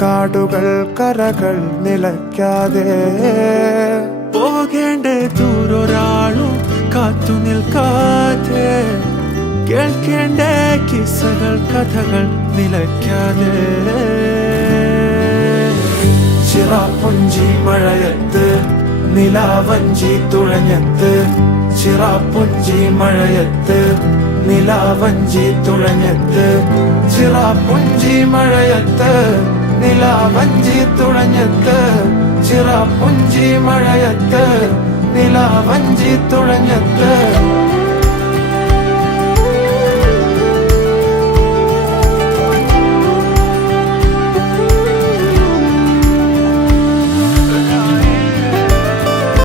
കാടുകൾ കരകൾ നിലയ്ക്കാതെ പോകേണ്ട ദൂരൊരാളും കാത്തു നിൽക്കാതെ കേൾക്കേണ്ട കിസ്സകൾ കഥകൾ നിലയ്ക്കാതെ ചിറാപ്പുഞ്ചി മഴയത്ത് നിലാവഞ്ചി തുഴഞ്ഞത്ത് ചിറാപ്പുഞ്ചി മഴയത്ത് നിലാവഞ്ചി തുഴഞ്ഞത്ത് ചിറാപ്പുഞ്ചി മഴയത്ത് നിലാവഞ്ചി തുഴഞ്ഞത്ത് ചിറാപ്പുഞ്ചി മഴയത്ത് നിലാവഞ്ചി തുഴഞ്ഞത്ത്